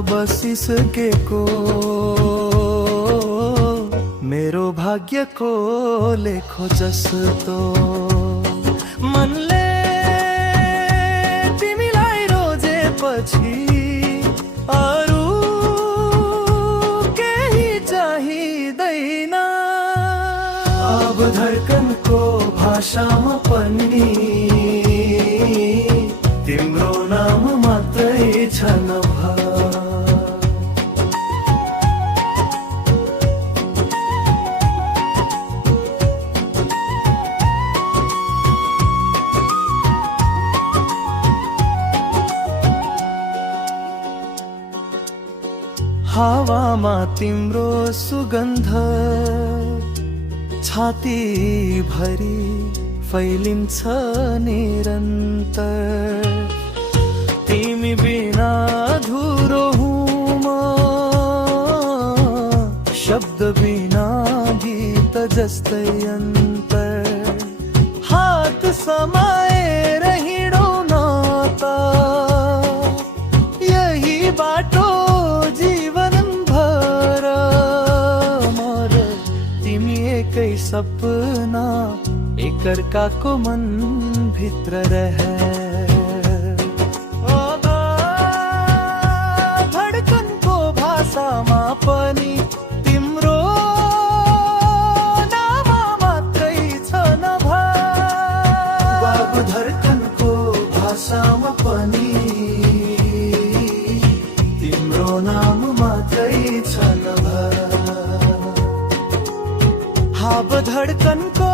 बस इसके को मेरो भाग्य को लेखो जस्तो मनले तिमीलाई रोजे पछि अरू केही चाहिँदैन। अब धड्कनको भाषामा पनि तिम्रो नाम मात्रै छ नभए। हावामा तिम्रो सुगन्ध छाती भरि फैलिन्छ निरन्तर। तिमी बिना अधुरो हुँ म, शब्द बिना गीत जस्तै अन्तर। हात समाएर हिँडौँ न त यही बाटो एकै सपना एकअर्काको मन भित्र रहे। धड्कनको भाषामा पनि तिम्रो नाम मात्रै छ नभए। बाबु धड्कनको भाषामा पनि तिम्रो नाम मात्रै छ नभए। अब धड़कन को